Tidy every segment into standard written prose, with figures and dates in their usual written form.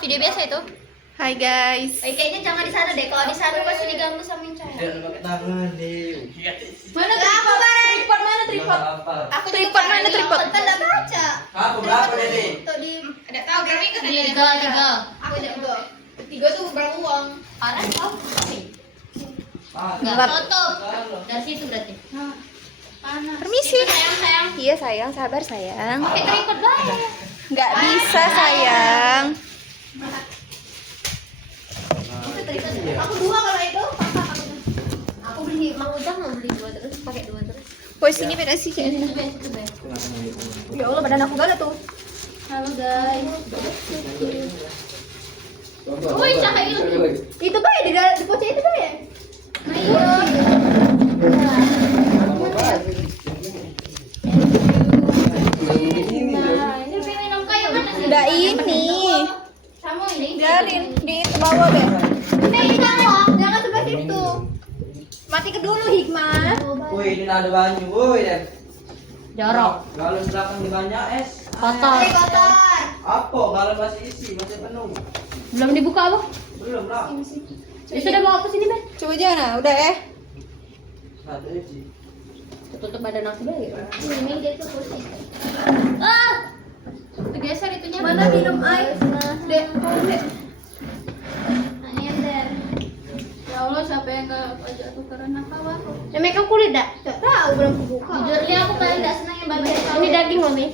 video biasa itu. Hai guys. Kayaknya jangan di sana deh. Kalau di sana pasti diganggu sama yang cewek. Jangan pakai tangan nih. Mana tripod? Tripod mana tripod? Aku Tripod mana tripod? Kan enggak baca. Aku berapa Dede? Tuh di Ada tahu berapa kan ada tiga. Aku ada dua. Tiga tuh berapa uang? Parah kau. Enggak. Enggak tutup. Dari situ berarti. Panas. Permisi. Sayang. Iya sayang, sabar sayang. Pakai tripod baik. Nggak bisa sayang. Aku dua kalau itu. Aku beli Mang Ujang mau beli dua terus, pakai dua terus. Woi sini beda sih. Itu be. Ya Allah badan aku galau tuh. Halo guys. Woi, cakep itu. Itu kan ya di pocet itu kan ya? Ayo. Ini minum kayu mana sih? Udah ini. Sama ini. Biarin di bawah deh. Jangan sebelah situ. Mati ke dulu Hikmah. Woi, ini ada banyu, woi Dan. Jorok. Kalau belakang di banyak es. Kotor. Kotor. Apa? Kalau masih isi, masih penuh. Belum dibuka apa? Belum lah. Ya sudah bawa ke sini, Ben. Coba jangan, udah Satu isi. Tutup badan aku dulu ya. Ini dia tuh kursi. Ah! Geser itunya. Mana minum air? Dek, Dek. Ini ember. Ya Allah, siapa yang enggak ajak tukeran apa wah? Mereka kulit dak? Enggak tahu, belum kebuka. Jujurnya aku paling enggak senang yang bagian ini daging loh, Mi.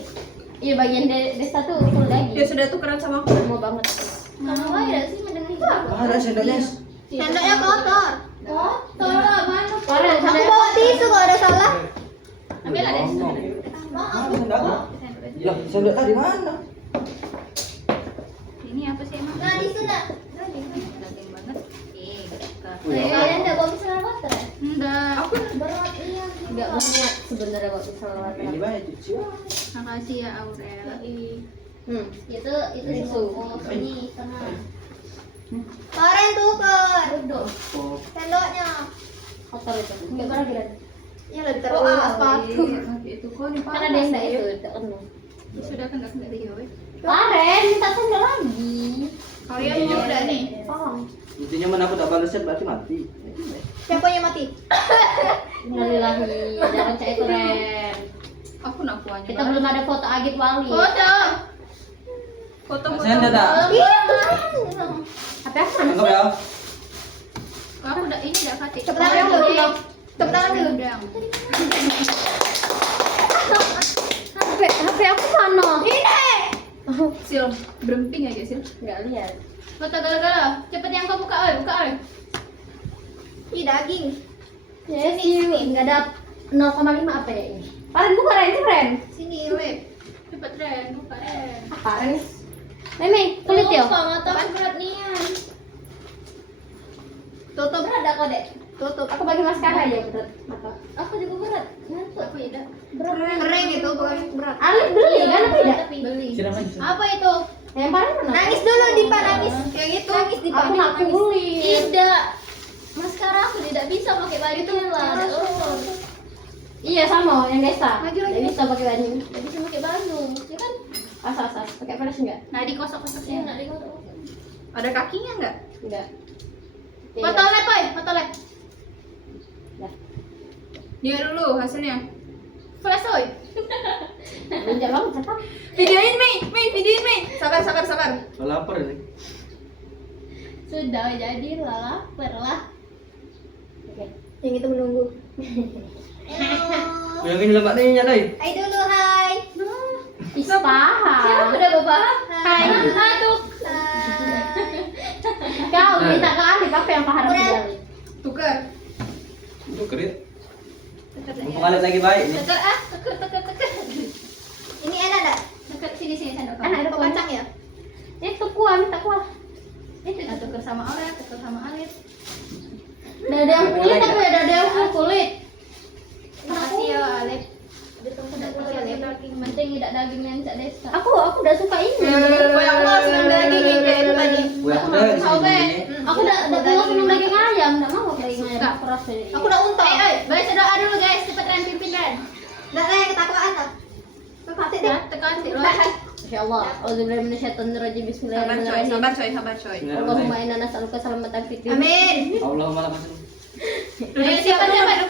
Iya, bagian desa tuh full daging. Dia sudah tukeran sama aku. Mau banget. Kamu aja sih mendengar. Ada sendoknya. Sendoknya kotor. Kotor mana? Parah, Aku bawa tisu kalau ada salah. Ambil ada. Mana sendok? Ya, sendok tadi mana? Ini apa sih emang? Nah, di sana. Daging banget. Kalian enggak bawa mineral water ya? Enggak. Aku berat iya. Enggak banyak sebenarnya bawa mineral water. Ini banyak cuci. Makasih ya Aurel. Itu susu. Oh, ini tengah. Karen tuker. Duduk. Sendoknya. Kotor itu. Enggak pernah bilang. Ya lebih terlalu sepatu. Itu kok nih Karena dia enggak itu, enggak penuh. Sudah kan enggak dia weh. Karen, minta sendok lagi. Kalian mau udah nih. Tolong. Intinya mana aku tak balasnya berarti mati. Siapanya mati? Innalillahi, jangan cek keren. Aku nak puanya. Kita belum ada foto Agit Wali. Foto. Sendok tak? Tapi aku mana Enggak sih? ya? Aku udah ini udah kati. Tepuk tangan dulu. Tepuk tangan dulu. HP aku mana? Ini. Sil, beremping aja Sil. Enggak lihat. Foto gara-gara. Cepet yang kau buka, buka. Ih, daging. Yes, enggak ada 0,5 apa ya ini? Karen buka Ren, ini Ren. Sini, Web. Cepet Ren, buka Ren. Apa Ren? Meme, kulit ya? Apaan berat nian? Tutup Berat dah kok, Dek. tutup. Aku bagi maskara ya berat. Apa? Aku juga berat. Ngantuk aku ya, Dak. Berat. itu bukan berat. Alif beli kan apa tidak? Beli. Siram aja. Apa itu? Yang paling mana? Nangis dulu Dipa, nangis. Yang itu. Nangis Dipa. Aku nak beli. Tidak. Maskara aku tidak bisa pakai baju itu lah. Iya sama yang desa. Maju, Tidak maju. bisa pakai baju. Tidak bisa pakai baju. Ya kan? Asas pakai panas enggak? Nah, dikosok-kosoknya. Nah, dikosok. Ada kakinya enggak? Enggak. Foto lab, Boy. Foto lab. Dah. Lihat dulu hasilnya. Flash, Boy. Loncat loncat. Videoin Mei, videoin Mei. Sabar. Kalau lapar nih. Sudah jadi lah, lapar lah. Oke. Yang itu menunggu. Yang ini lemak nih nyadai. Hai dulu, hai. Paham. Siapa udah bapak? Hai. Aduh. Kau minta ke Alif apa yang Pak harus Udah. gali? Tuker. Tuh kerit. Mumpung alit lagi baik nih. Teker. Ini enak enggak? Teker sini sendok. Enak, ada kacang ya? Itu kuah, minta kuah. Itu tuker sama Aurel, tuker sama Alit. Dada yang kulit apa ya? Dada yang full kulit. Makasih ya, Alit. Daging penting tidak daging yang cak desa. Aku udah suka ini. Woi, aku mau senang daging ini kayak itu tadi. Gue aku udah di sini. Aku udah puas minum daging ayam, enggak mau daging ayam keras dari. Aku udah untung. Baca doa dulu guys, cepet Ren pimpin Ren. Enggak lah, ketakwaan lah. Kekasih deh. Tekan sih. Insyaallah. Auzubillahi minasyaitonirrajim. Bismillahirrahmanirrahim. Sabar coy. Allahumma inna nas'aluka salamatan fid din. Amin. Allahumma lakal Duduk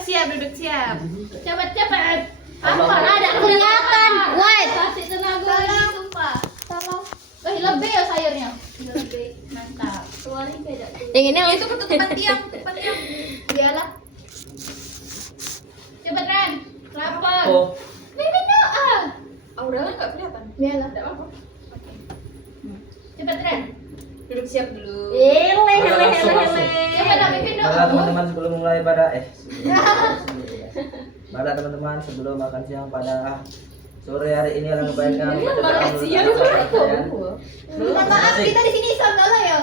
siap, duduk siap. Cepat cepat. Allah. Ada kelihatan. Wait. Kasih tenaga lagi sumpah. Tolong. Lebih ya sayurnya. Lebih. Mantap. Keluarin beda. Yang ini Itu ketutupan tiang. Iyalah. Cepat Ren. Lapar. Oh, Mimin doa. Aurel nggak kelihatan. Iyalah. Tidak apa-apa. Cepat Ren. Duduk siap dulu. Hele. Cepat dah Mimin doa. Pada teman-teman sebelum mulai pada teman-teman sebelum makan siang pada sore hari ini adalah kebaikan makan siang. Minta maaf kita di sini saudara ya.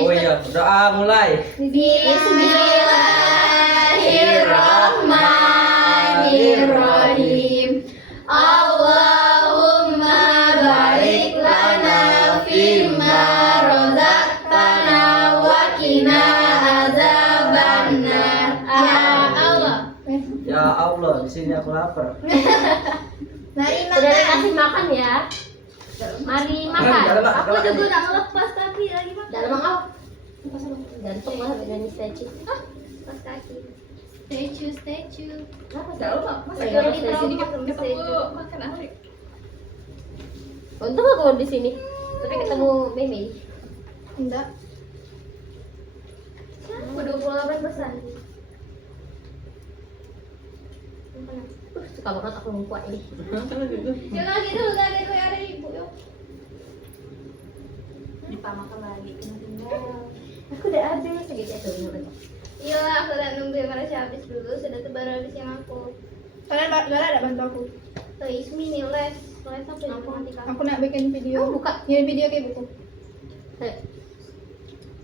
Oh iya, doa mulai. Bismillahirrahmanirrahim. Allahumma barik lana fimma razaqtana wa qina azabannar. Allah. Ya Allah, di sini aku lapar. Mari makan. Udah dikasih makan ya. Mari makan. Aku juga nak ngelepas kaki lagi makan. Dalam apa? Gantung lah dengan statue. Pas kaki. Statue. Apa Tahu nggak? Masa Iya, kalau di di sini trauma ketemu makan Arik. Untung aku di sini. Tapi ketemu Mimi. Enggak. Aku 28 besar. Suka banget aku ngumpul ini. Jangan gitu ada ibu yuk. Makan lagi. Aku udah habis segitu tuh. Iya, aku udah nunggu yang Malaysia habis dulu, sudah tuh baru habis yang aku. Kalian Gala ada bantu aku. Tuh Ismi nih les apa ya matematika. Aku nak bikin video. Oh, buka. Ngirim video kayak buku.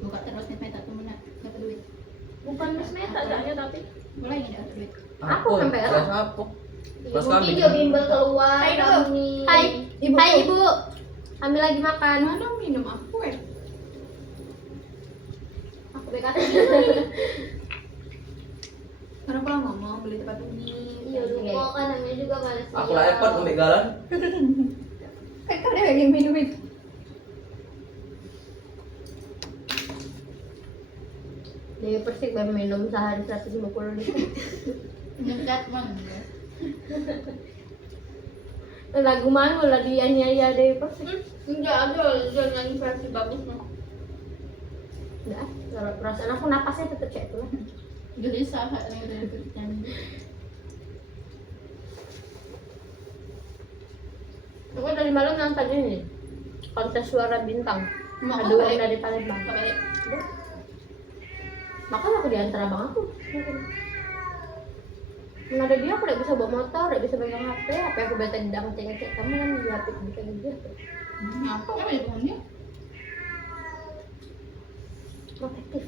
Buka terus nih meta temen dapat duit. Bukan Miss Meta adanya tapi. Mulai nih dapat duit. Aku sampai ya. Aku. Pas mungkin kami. dia bimbel keluar. Hai dulu. kami. Hai, Ibu. Hai Ibu. Kami lagi makan. Mana minum aku ya? Aku BKT. Karena aku nggak mau beli tempat ini. Iya lupa kan namanya juga Malaysia. Aku lah effort ambil galan. Kan kalian lagi minum itu. Dewi Persik baru minum sehari 150 liter. Nyegat man. Lagu mana lah dia nyanyi Dewi Persik? Enggak ada, jangan nyanyi versi bagus mah. Enggak, perasaan aku napasnya tetap kayak itu lah. Jadi sahabat yang udah nyanyi. Aku dari malam nonton ini kontes suara bintang. Mau Aduh, balik. dari Palembang. Balik. Makanya aku diantar abang aku. Mana ada dia, aku tidak bisa bawa motor, tidak bisa pegang HP. HP aku bete di dalam ngecek kamu kan di HP bisa juga. Apa kan ya punya? Protektif.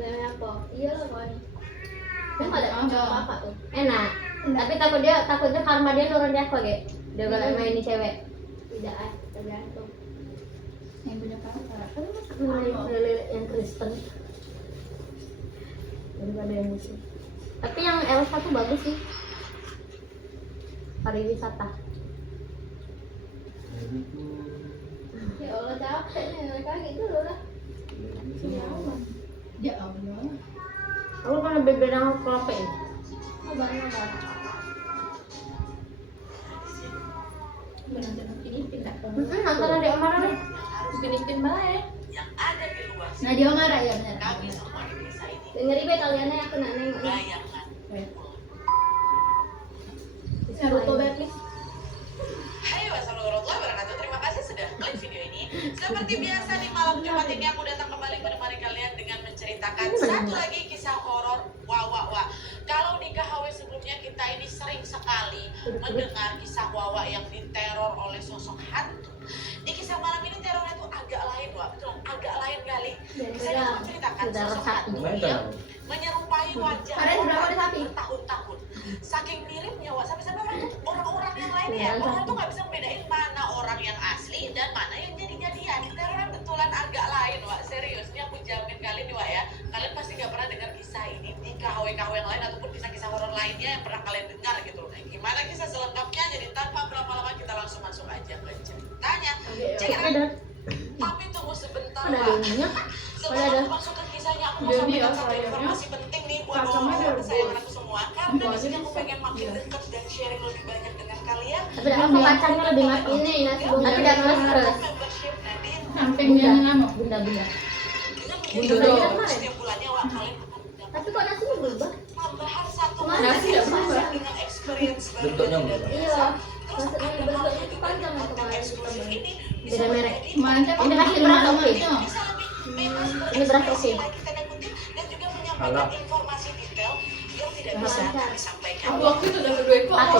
Dan apa? Iya lah kan. Kan ada apa tuh? Enak. Tapi takutnya karma dia nurun di aku kayak. Dia kalau main ini cewek. Tidak tergantung. Yang punya kakak. Kan melihat yang Kristen. Daripada yang Muslim. Tapi yang Elsa tuh bagus sih. Pariwisata. Ya Allah capeknya mereka gitu loh lah. Ya Allah. Aku kan lebih bilang klope. Sabar. Benar-benar ini pindah ke Nonton ada Omar nih. Bikin baik. Nah dia marah ya benar. Dengerin be kalian aku nak nengok. Naruto banget. Hai wassalamualaikum warahmatullahi wabarakatuh. Terima kasih sudah klik video ini. Seperti biasa di malam Jumat ini aku datang kembali menemani kalian dengan menceritakan satu lagi kisah horor. Wah. Kalau di KHW sebelumnya kita ini sering sekali mendengar kisah Wawa yang diteror oleh sosok hantu. Di kisah malam ini terornya itu agak lain, Wak. Betul, agak lain kali. Saya akan menceritakan sosok hantu yang menyerupai wajah Karen berapa ada sapi? bertahun-tahun. Saking miripnya, Wak, sampai-sampai orang-orang yang lain ya, orang tuh nggak bisa membedain mana orang yang asli dan mana yang jadi-jadian. Terornya betulan agak lain, Wak. Serius, ini aku jamin kalian nih, Wak ya. Kalian pasti nggak pernah dengar kisah ini di ke HW-KHW yang lain ataupun kisah-kisah horor lainnya yang pernah kalian dengar gitu. Nah, gimana kisah selengkapnya? Jadi tanpa berlama-lama kita langsung masuk aja ke ceritanya. Cek it out. Ada. Tapi tunggu sebentar, Ada Pak. ininya. Sebelum aku masuk ke kisahnya, aku mau sampaikan satu informasi penting nih buat bawa-bawa kesayangan aku semua. Karena di sini aku pengen makin dekat dan sharing lebih banyak dengan kalian. Tapi aku pacarnya lebih mati ini nasi bunda. Tapi tidak terus. Membership Nadine Sampingnya nama. Bunda. dengan Bunda menjadi dong. member setiap bulannya, wah kalian akan mendapat Tapi kok nasinya berubah? tambahan satu Nasi tidak berubah. dengan experience baru Bentuknya dan berubah. tidak Iya. biasa. Maksudnya Terus akan bentuknya hal itu juga panjang dengan atau konten malah eksklusif itu ini beda bisa merek. menjadi Mantap. Ini kasih beras oke. bisa lebih bebas Ini beras berekspresi oke. lagi tanda kutip dan juga menyampaikan Alah. informasi detail yang tidak bisa kami sampaikan. Aku waktu itu dapat 2 ekor. Aku.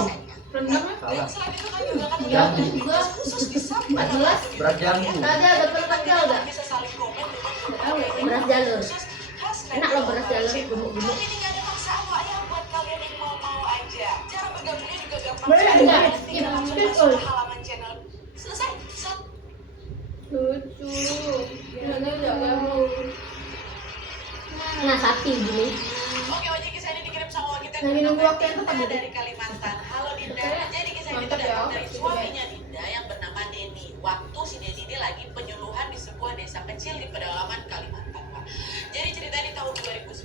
Rendang ya? Dan selain itu kan juga kan Iya. ada tugas khusus di Sampai 14. Beras jambu. Tadi ada perpanjang enggak? bisa saling komen dengan Beras jalur. khusus khas Enak loh beras jalur, gemuk-gemuk. Jadi nggak ada masalah ya buat kalian yang mau aja. Cara bergabungnya juga gampang. Boleh sekali. nggak? Kalian tinggal langsung masuk ke halaman channel. Selesai. Lucu. Ini udah gabung. Nah, sapi gini. Oke, Oji, kisah ini dikirim sama kita Lagi nunggu waktu yang tepat, Dinda Dinda. dari Kalimantan. Halo Dinda. Jadi kisah ini Mantap ya, datang oke, dari coba suaminya Dinda yang bernama Denny. Waktu si Denny ini lagi penyuluhan di sebuah desa kecil di pedalaman Kalimantan, Pak. Jadi cerita di tahun 2019,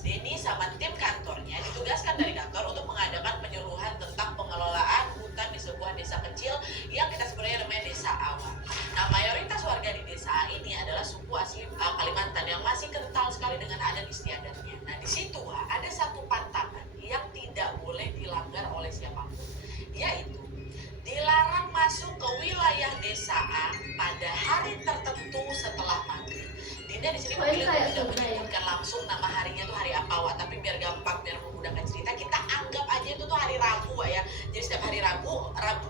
Denny sama tim kantornya ditugaskan dari kantor untuk mengadakan penyuluhan tentang pengelolaan hutan di sebuah desa kecil yang kita sebenarnya namanya Desa Awan. Nah, mayoritas warga di desa ini adalah suku asli Kalimantan yang masih kental sekali dengan adat istiadatnya. Nah, di situ ada satu pantangan yang tidak boleh dilanggar oleh siapapun, yaitu dilarang masuk ke wilayah desa A pada hari tertentu setelah maghrib. Dinda di sini Oh, ini memilih kayak untuk tidak sebenarnya. menyebutkan langsung nama harinya tuh hari apa, Wak. Tapi biar gampang, biar memudahkan cerita, kita anggap aja itu tuh hari Rabu, Wak, ya. Jadi setiap hari Rabu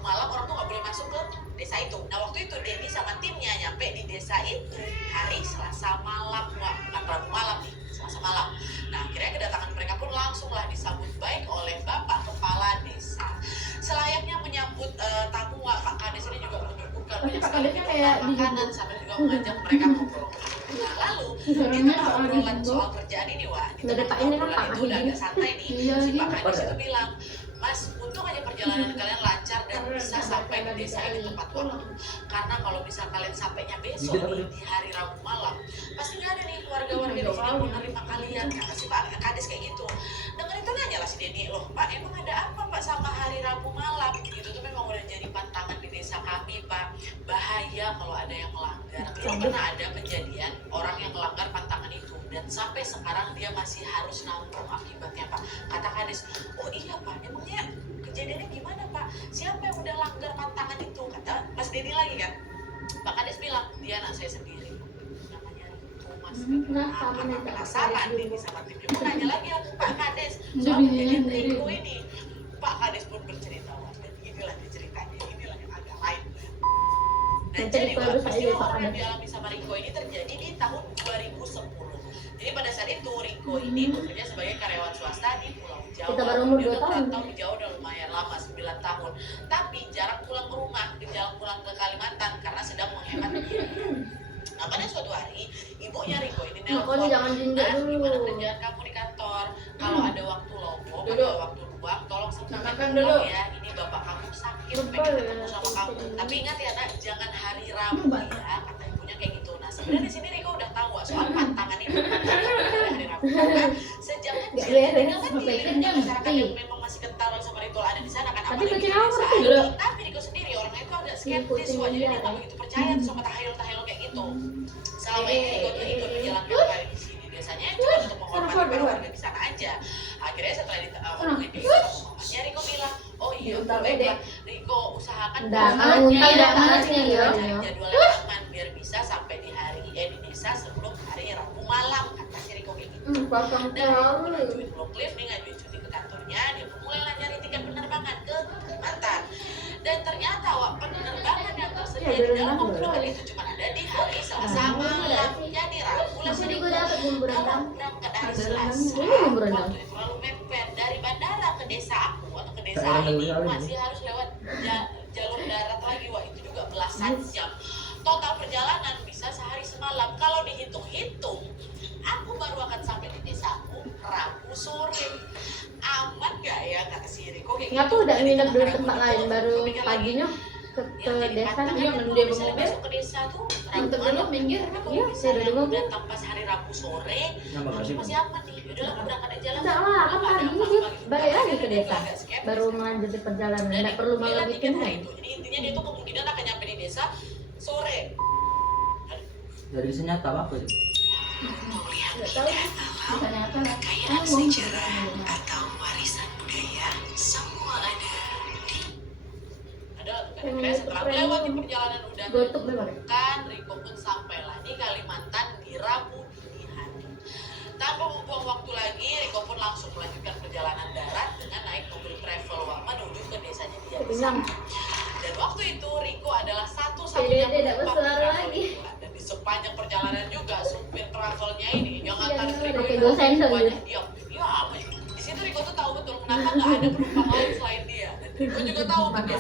malam orang tuh nggak boleh masuk ke desa itu. Nah, waktu itu Denny sama timnya nyampe di desa itu hari Selasa malam, Wak. Bukan Rabu malam nih, Selasa malam. Nah, akhirnya kedatangan mereka pun langsunglah disambut baik oleh Bapak Kepala Desa. Selayaknya menyambut tamu, Wak, Pak Kades ini juga menyuguhkan Tapi banyak Pak sekali Kadesnya kayak minuman, makanan sampai juga mengajak mereka ngobrol. Nah, lalu di Orangnya tengah Pak obrolan Adi soal kerjaan ini, Wak, di Nggak ada tengah Pak ini kan obrolan Pak itu Adi. udah agak santai nih, Iya, si iya. Pak Kades itu bilang, Mas, untung aja perjalanan kalian lancar dan bisa sampai di desa ini tepat waktu. Karena kalau bisa kalian sampainya besok nih, di hari Rabu malam, pasti nggak ada nih warga-warga di sini mau nerima kalian. Kata si Pak Kades kayak gitu. Dengan itu nanya lah si Denny, loh Pak, emang ada apa Pak sama hari Rabu malam? Itu tuh memang udah jadi pantangan di desa kami, Pak. Bahaya kalau ada yang melanggar. Belum pernah ada kejadian orang yang melanggar pantangan itu. Dan sampai sekarang dia masih harus nanggung akibatnya, Pak. Kata Kades, oh iya Pak, emangnya kejadiannya gimana Pak? Siapa yang udah langgar pantangan itu? Kata Mas Denny lagi kan. Pak Kades bilang, dia anak saya sendiri. Namanya Riko, Mas. Nah, sama Karena nih, penasaran Denny sama timnya. Mau nanya lagi lah ke Pak Kades. Udah Soal bininya kejadian sendiri. Riko ini. Pak Kades pun bercerita, Wak. Dan inilah dia ceritanya. Inilah yang agak lain. Nah, Nanti jadi Riko Wak, harus ada peristiwa Pak horor yang Kades. dialami sama Riko ini terjadi di tahun 2010. Jadi pada saat itu Riko ini bekerja sebagai karyawan swasta di Pulau Jawa. Kita baru umur Dia 2 udah tahun. merantau di Jawa udah lumayan lama, 9 tahun. Tapi jarang pulang ke rumah, jarang pulang ke Kalimantan karena sedang menghemat biaya. Nah, pada suatu hari, ibunya Riko ini Makanya nelpon, jangan jinjak "Mas, dulu." gimana kerjaan kamu di kantor? Kalau ada waktu lowong, Duduk. ada waktu luang, tolong sempatkan Makan pulang dulu. ya. Ini bapak kamu sakit, Betul, pengen ketemu ya. sama kamu. Tapi ingat ya nak, jangan hari Rabu ya, kata ibunya kayak gitu. Nah, sebenarnya di sini Riko udah tahu Wak, soal pantangan ini pantangan pada hari Rabu. Karena sejak Nggak kecil beres, Riko kan sampai dilihat kerja masyarakat ngerti. yang memang masih kental sama ritual ada di sana kan. Tapi apalagi kucing di aku desa ngerti ini. loh. Tapi Riko sendiri orangnya itu agak Kucing skeptis Wak, jadi dia, dia nggak kan? begitu percaya tuh sama tahayul-tahayul kayak gitu. Selama ini Riko tuh ikut menjalankan hari di sini biasanya cuma untuk menghormati para warga di sana aja. Akhirnya setelah ngomongin itu sama mamanya, Riko bilang, oh iya baiklah, Riko usahakan Dah, pulang kalau muntah ya, udah cari panasnya, ya. jadwal yang aman biar bisa sampai di di desa sebelum hari Rabu malam, kata si Riko kayak gitu. Pasang Dan Riko tahu. ngajuin Bloklif nih, ngajuin cuti ke kantornya, dia pun mulailah nyari tiket penerbangan ke Kalimantan. Dan ternyata Wak, penerbangan yang tersedia Ya, di dari dalam mana Bloklif tuh? itu cuma ada di hari Selasa Nah, malam. Jadi Rabu lah Tapi si Riko Riko dapat bumbu kalau rendang. berangkat hari Ada Selasa, rendangnya. Ini bumbu rendang. waktu itu terlalu mepet dari bandara ke desa aku atau ke desa Kayak ini rendang masih harus lewat jalur darat lagi. Wah, itu juga belasan jam. Total perjalanan bisa sehari semalam. Kalau dihitung-hitung, aku baru akan sampai di desaku Rabu sore. Aman gak ya kata si Riko kayak Nggak tuh udah nginep dulu tempat lain baru paginya ke desa. Iya, kan dia misalnya mobil. masuk ke desa tuh Untuk Rabu dulu minggir. Iya, saya udah misalnya mobil. datang pas hari Rabu sore Nama harusnya kasih. masih aman nih. Yaudahlah aku berangkat aja lah. Enggak lah, kan paginya dia balik lagi ke desa. Baru melanjutkan perjalanan, nggak perlu malah bikin hari itu. Jadi intinya dia tuh kemungkinan akan nyampe di desa sore. Dari senyata apa sih? nggak tahu. Misalnya apa lah? Kekayaan sejarah atau warisan budaya semua ada di kira-kira setelah melewati perjalanan udah Gotuk memang. kan Riko pun sampailah di Kalimantan di Rabu dini hari. Tanpa membuang waktu lagi, Riko pun langsung melanjutkan perjalanan darat dengan naik mobil travel menuju ke desanya dia di sana. Dan waktu itu Riko adalah satu-satunya Dia dapat penumpang suara di travel lagi. itu. Dan di sepanjang perjalanan juga supir travelnya ini yang ngantar Riko pakai itu dosen semuanya diam. Ya apa ya? Di situ Riko tuh tahu betul kenapa nggak ada penumpang lain selain dia. Dan Riko juga tahu kan dia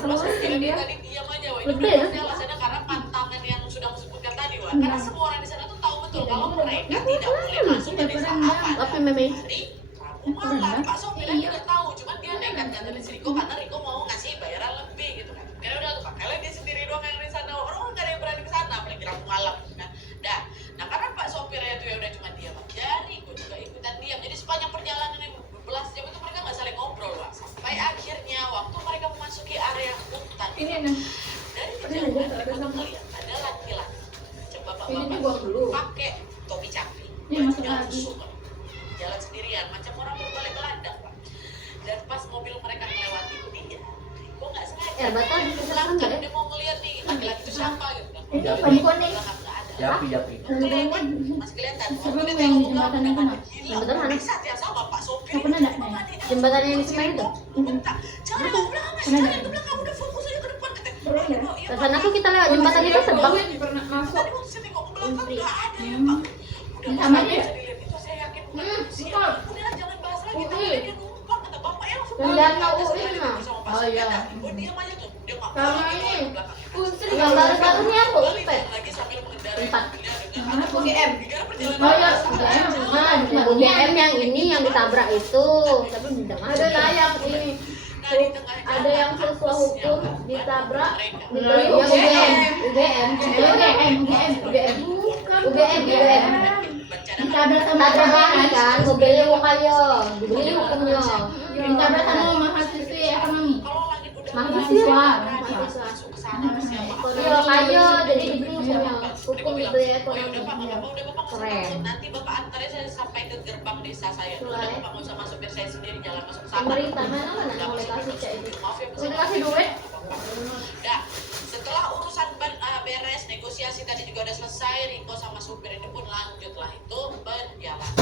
tadi diam aja. Wah, itu Lebih, udah ya? pasti alasannya karena pantangan yang sudah aku sebutkan tadi, Wah. Karena semua orang di sana tuh tahu betul kalau mereka tidak boleh masuk ke desa apa Tapi memang hari Rabu malam. Pak sopirnya juga tahu, cuman dia nekat nganterin si Riko karena Riko mau ngasih bayaran lebih gitu kan. Karena udah tuh pakailah dia sendiri doang yang di sana. Orang nggak ada yang berani ke sana, apalagi Rabu malam kan. Nah karena Pak sopirnya itu ya udah cuma diam aja, Riko juga ikutan diam. Jadi sepanjang perjalanan yang 12 jam itu mereka nggak saling ngobrol, Wah. Sampai akhirnya waktu mereka memasuki area hutan. Ini nah. Dari perjalanan Riko melihat ada laki-laki. Coba Ini bapak dibuang dulu. pakai topi caping, Ini masuk bajunya lagi. busuk, jalan sendirian macam orang berbalik ke ladang, Pak. Dan pas mobil mereka melewati dia, Riko nggak sengaja. ya batal di Belakang belakang ya. dia mau ngeliat nih laki-laki itu siapa gitu kan. Ini Japi. perempuan nih. Belakang nggak ada. Japi, Japi. Kelihatan, masih kelihatan. Sebelum Waktu dia yang tengok jembatan udah itu, pada Nak. gila. Jembatan mana? Di saat yang sama Pak sopir Kau pernah itu nggak, Nek? dia Jembatan yang di si sebelah itu? Riko, bentar. Jangan ke belakang, Mas. Pernah Jangan nggak? ke belakang, udah fokus aja ke depan katanya. Iya, Ke sana tuh kita lewat jembatan itu terbang. Pernah masuk. Tadi waktu saya tengok ke belakang nggak ada ya Pak. Udah Ini Mas, sama nggak dia. bisa dilihat. Itu saya yakin bukan manusia. betul. Udah jangan bahas lagi. Betul. Tapi dia numpang kata bapak ya langsung. Dan balik. jangan Kata tahu setelah ini, ditunggu Mas. sama Pak Oh, Sopir, iya. kan, oh diam aja tuh. Dia nggak Sama mau ini. di belakang. Putri. Yang baru-barunya aku Balik Pet. lagi sambil mengendarai Empat. mobilnya dengan UGM. Negara perjalanan. Oh ya, Nah, UGM yang ini yang ditabrak itu, tapi tidak masuk. Ada tayang ini. Nah, di tengah Ada yang jalan, siswa busnya hukum Pak, ditabrak mereka. dibeli Nah, UGM. UGM. Ditabrak sama Tabrak orang lagi kan, mobilnya mau kaya, dibeli hukumnya. Ditabrak sama mahasiswi ekonomi. Kalau langit udah Mahasiswa. mahasiswa masuk ke sana pasti apa? Iya kaya, jadi dibeli hukumnya. Hukum dibeli Oh ya ekonomi. udah Pak, nggak apa-apa, udah Bapak nggak usah Keren. masuk. Nanti Bapak antarnya saya sampai ke gerbang desa saya. Udah Boleh. Bapak nggak usah masuk, biar saya sendiri jalan masuk ke sana. Pemerintah mana Udah yang boleh masuk, kasih cek itu? Maaf ya, Boleh kasih duit? Nah, setelah urusan beres, negosiasi tadi juga udah selesai, Riko sama supir ini pun lanjutlah itu berjalan.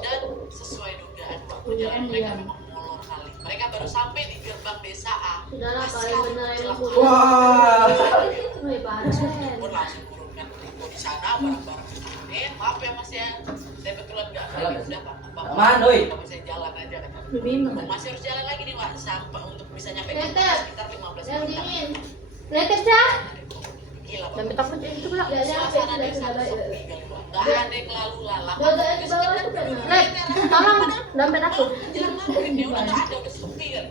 Dan sesuai dugaan waktu jalan mereka memang molor kali. Mereka baru sampai di gerbang desa A. Sudahlah paling benar yang aku. Wah. Wih parah. Pun langsung turunkan Riko di sana bareng-bareng. Maaf ya Mas ya, saya betulan nggak Salah, ready. Mas. Udah Pak, apa? Aman, oi. Bapak saya jalan aja kan. Bingung. Masih harus jalan lagi nih Pak, sampai untuk bisa nyampe ke Tetep. sekitar 15 Yang menit. dingin. Lihat dah. Gila Pak. Dan takut itu pula. Suasana desa sepi kali Pak. Nggak ada yang lalu lalang. Lek, tolong dompet aku. Jelang maghrib ya udah nggak ada, udah sepi kan.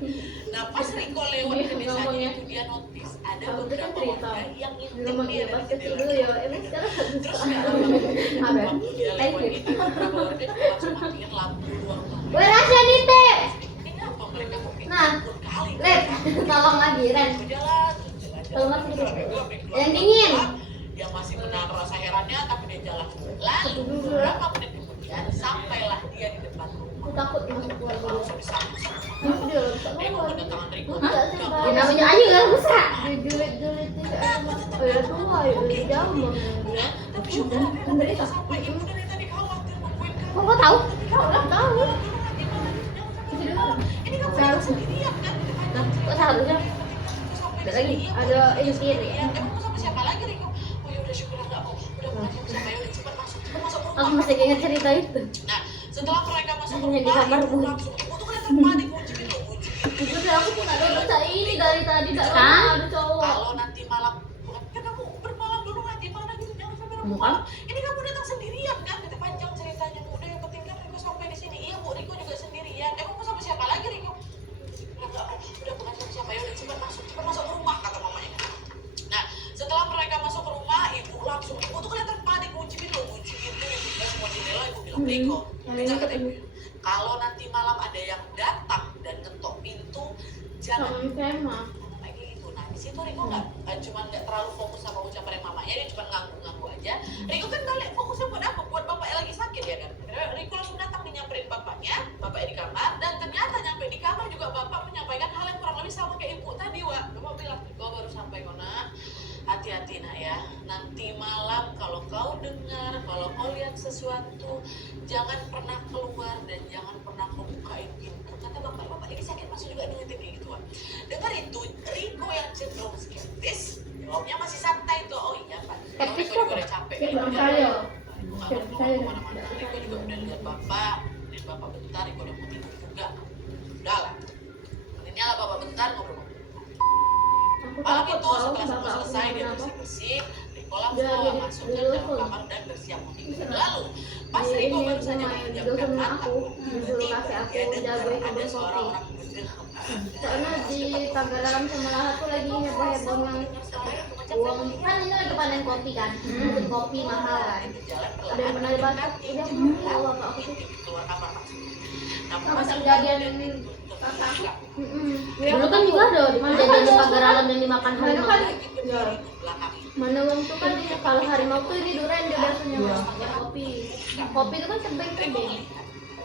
Nah pas Riko lewat ke desanya itu dia notice ada Aku tuh kan beberapa cerita. warga yang ngintip Rumah dia dia pas dari kecil jendela. dulu ya. Emang sekarang Terus Apa? waktu dia lewat itu beberapa warga juga langsung matiin lampu ruang tamu. Gue rasa nitip. Ini apa mereka kok kayak Nah, kabur kali? Lek, tolong lagi Ren. Berjalan. Tolong masih dikit. Yang dingin. Dia masih menahan rasa herannya tapi dia jalan. Lalu beberapa menit kemudian sampailah dia di depan rumah. Aku takut masuk keluar dulu. Langsung disambut. Aku dia bisa Dia keluar. mendatangan Riko. Ya namanya aja gak bisa. Dijulit-julit oh ya tua ya udah jauh banget dia. Tapi syukur dia sampai ibu dari tadi khawatir nungguin kamu. Kok tahu? Tahu. Ini kamu datang sendirian kan? Nah, kok seharusnya ada lagi ada ini kiri. Emang kamu sama siapa lagi Riko? Oh ya udah syukur nggak mau. Udah pulang kamu sama Yuli cepat masuk Aku rumah. masih ingat cerita itu. Nah setelah mereka masuk Hanya di rumah, kamar ibu Bu. langsung ibu tuh kelihatan panik kunci pintu kunci. Itu sih aku pun ada baca ini dari tadi tak Kan? ada cowok. Kalau nanti malam kan kamu bermalam dulu nggak di mana gitu jangan sampai Bukan. malam. Ini kamu datang sendirian kan? Kita panjang ceritanya udah yang penting kan Riko sampai di sini. Iya Bu, Riko juga sendirian. Emang mau sama siapa lagi Riko? Udah bukan sama siapa, ya udah cepat masuk ke rumah, kata mamanya. Nah, setelah mereka masuk ke rumah, ibu tuh kelihatan panik, kunci pintu, ibu buka semua jendela, ibu bilang, Riko, dengar kata ibu, kalau nanti malam ada yang datang dan ketok pintu, jangan ngomong kayak gitu. Nah, di situ Riko nggak terlalu fokus sama ucapan mamanya, dia cuma nganggu aja. Riko kan balik fokusnya buat apa? Buat bapaknya lagi sakit ya kan. Riko langsung datang nyamperin bapaknya di kamar, dan ternyata nyampe di kamar juga bapak menyampaikan hal yang kurang lebih sama kayak ibu tadi, Wak. Bapak bilang, Riko baru sampai kok nak, hati-hati nak ya, nanti malam kalau kau dengar, kalau kau lihat sesuatu, jangan pernah keluar dan jangan pernah kau bukain pintu. Kata bapak ini sakit masih juga dengerin kayak gitu, Wak. Dengar itu, Riko yang cenderung skeptis, jawabnya masih santai tuh. Oh iya Pak, Riko juga udah capek. Riko juga udah lihat bapak, dan bapak bentar, Riko udah mau tidur juga. Udah lah, ini lah bapak bentar ngobrol. Malam itu setelah selesai dia bersih-bersih, Riko langsung masuk ke dalam kamar dan bersiap mau tidur. Lalu pas Riko baru saja menjamkan mata, tiba-tiba dia dengar ada suara orang bergerak. Soalnya di pagar dalam sama Lahat tuh lagi heboh-hebohnya uang kan ini lagi panen kopi kan, kopi mahal kan. Ada yang pernah dibaca, udah mau apa aku tuh. Nah, kejadian kakak aku. Dulu kan juga ada kejadian di pagar alam yang dimakan harimau. Mana uang tuh kan kalau harimau tuh ini durian dia biasanya ya kopi. Kopi itu kan sebeng gede.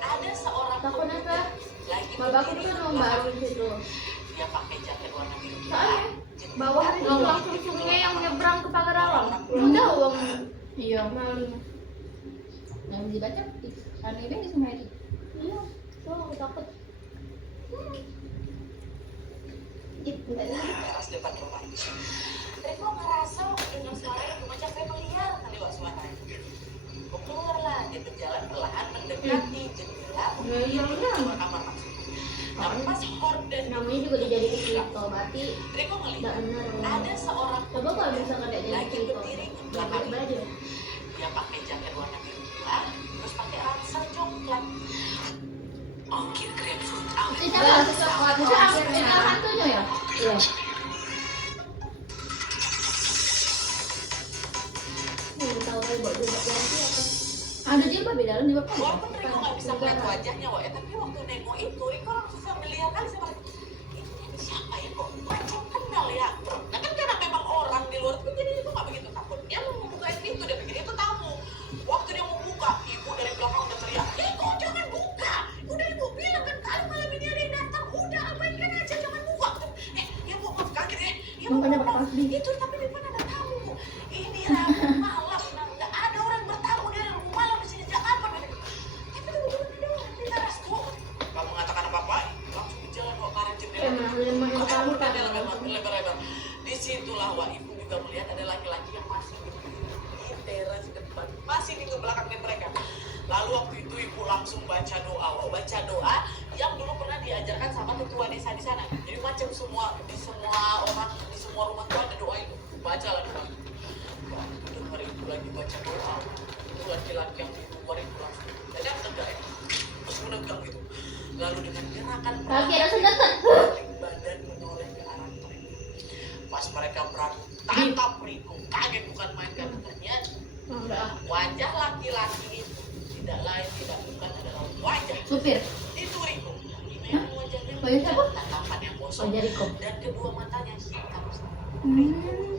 ada seorang Takutnya kan lagi bapak aku tuh kan mau baru di situ. dia pakai jaket warna biru. Soalnya bawah itu langsung sungai yang nyebrang ke pagar alam. Hmm. Udah uang Iya. malunya. Yang dibaca aneh di sungai itu. Iya, tuh aku takut. Teras depan rumah. Riko ngerasa dengar suara yang macam familiar kali wak suaranya. Kok keluar lah, dia berjalan perlahan mendekati jendela untuk keluar kamar maksudnya. Namun pas horden Namanya juga dijadikan cerita, berarti Riko nggak ngelihat benar. ada seorang Coba kalau misalkan ada jadi lagi cerita, berdiri di nggak belakang. boleh aja. Dia pakai jaket warna biru gelap, terus pakai ransel coklat. Ongkir grapefruit awet. Itu apa hantunya ya? Iya. Tahu buat juga ganti apa? Ada jilbab di dalam jilbab kan? Walaupun Riko nggak bisa melihat wajahnya, Wak, ya, tapi waktu nengok itu Riko langsung familiar kali sama ini siapa ya, kok macam kenal ya, bro. Nah kan karena memang orang di luar itu jadi itu nggak begitu takut. Dia mau membukain pintu, dia pikir itu tamu. Waktu dia mau buka, ibu dari belakang udah teriak, Riko jangan buka. Udah ibu bilang kan kalau malam ini ada yang datang, udah abaikan aja jangan buka. Ya bu, maaf kaget ya. Ya bu, itu tapi di mana ada tamu. Ini Rabu malam, nggak ada orang bertamu di Rabu malam di sini sejak kapan? Tapi tiba-tiba ada orang di teras tuh. Kamu mengatakan apa-apa? Langsung berjalan kok ke arah jendela. Kamu kan Lebar-lebar. Disitulah Wak, ibu juga melihat ada laki-laki yang masih berdiri di teras depan, masih di belakangnya mereka. Lalu waktu itu ibu langsung baca doa yang dulu pernah diajarkan sama ketua desa di sana. Jadi macam di semua rumah tuh ada doa itu. Baca lah doa. Waktu dengar ibu lagi baca doa, itu laki-laki yang di luar itu langsung tegak ya, terus menegak gitu. Lalu dengan gerakan kaki ada senjata. badan menoleh ke arah mereka. Pas mereka beradu tatap Riko, kaget bukan main kan, ternyata wajah laki-laki itu tidak lain tidak bukan adalah wajah Supir. itu Riko. Memang wajahnya Wajah siapa? tatapan yang bosong Wajah Riko. dan kedua matanya hitam.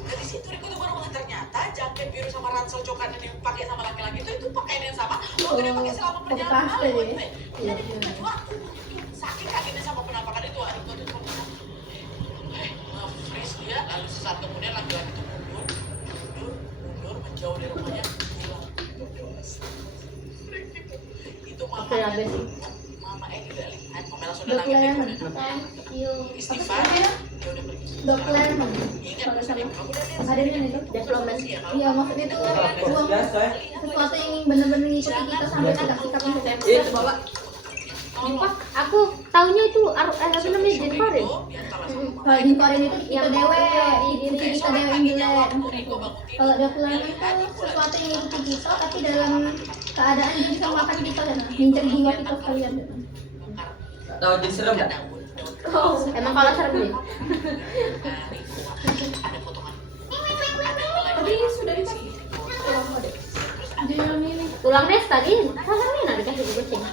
Dari situ Riko tuh baru ternyata jaket biru sama ransel coklat yang dipakai sama laki-laki itu pakaian yang sama waktu dia pakai selama perjalanan malam itu ya. Jadi baju aku saking kagetnya sama penampakan itu Riko tuh cuma bilang nge-freeze dia. Lalu sesaat kemudian laki-laki itu mundur menjauh dari rumahnya hilang. Itu mama juga lihat mama langsung Dok nangis Lemon. Riko. Thank you. Istighfar dia udah pergi. Dok Lemon. Ingat kamu udah lihat Ada di sini. Diplomat. Iya, maksudnya itu Biasa ya. sesuatu yang benar-benar ngikuti kita sampai ada sikapnya Bawa. Aku tahunya itu apa namanya Jennifer ya? di antara Kalau di Korea itu kita dewe, kita dewe yang jelek. Kalau dia pulang itu sesuatu yang itu kita, tapi dalam keadaan dia bisa makan kita dan mencari jiwa kita sekalian. Tahu jadi serem nggak? Emang kalau serem nih. Tadi sudah dikasih. Jangan ini. Tulang des tadi, salah nih nanti kasih gue kucing.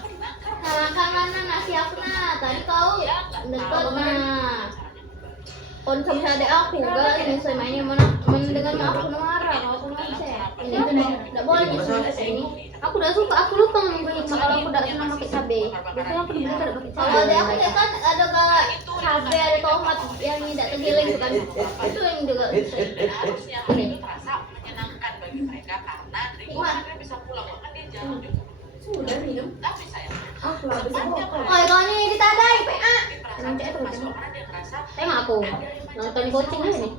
Nah, makanan nasi aku nah, tadi kau deket nah. Konsum ada aku, gak ini saya mainnya mana dengan aku marah, mau aku marah. Ini tidak boleh gitu ini. Aku udah suka, aku lupa ngomong hikmah kalau aku udah senang pakai cabai. Biasanya aku bener pakai cabai. Kalau ada aku ya kan ada gak cabai, ada tomat yang tidak tergiling bukan? Itu yang juga. Harusnya hal itu terasa menyenangkan bagi mereka karena Riko akhirnya bisa pulang bahkan dia jalan juga. Sudah minum. Tapi sayang, Aku habis itu. Oh, ikannya ini ditadai, PA. nanti itu karena dia ngerasa Emang aku nonton kucing aja nih.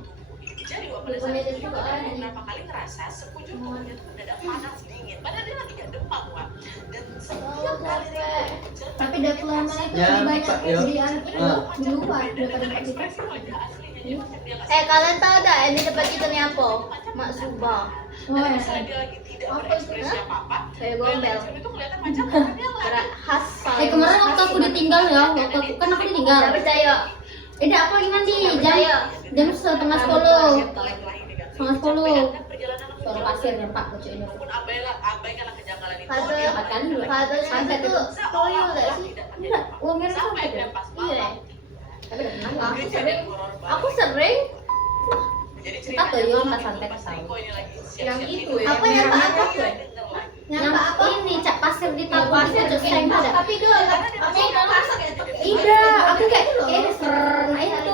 jadi pada saat itu juga ada beberapa kali ngerasa sekujur tubuhnya tuh mendadak panas dingin padahal dia lagi gak demam Wak. Dan setiap kali dia Tapi dia keluar mana itu Ya, lebih banyak Pak, ya. di anak itu di luar daripada di kita. wajah aslinya jadi macam dia nggak Kalian tahu dah ini depan kita nih apa? Mak Subah. Oh ya. misalnya dia lagi tidak berekspresi apa-apa Kayak gombel. itu kelihatan macam karena dia lagi Karena khas. Kemarin waktu aku ditinggal ya, waktu aku kan aku ditinggal. Nggak percaya. Aku lagi mandi Percaya. jam 9:30. Setengah 10. Suara pasir ya Pak kucing ini. Walaupun abaikanlah kejanggalan itu Kata dia kan dulu. Katanya itu toyo nggak sih? Enggak, uangnya sampai sampai. dia pas Iya. malam Tapi udah tenang. Aku Jadi sering. horor banget. Aku sering. Jadi Kita ceritanya toyo malam pas itu sampai pas ke Riko ini lagi Yang siap-siap itu tidur. ya. Apa yang merah apa? Dia denger lagi. Yang ini cak pasir di tabung pasir cek saya ada. Tapi dulu, Karena dia tapi masih kalau ngerasa gitu. Ida, aku kayak ser, nah itu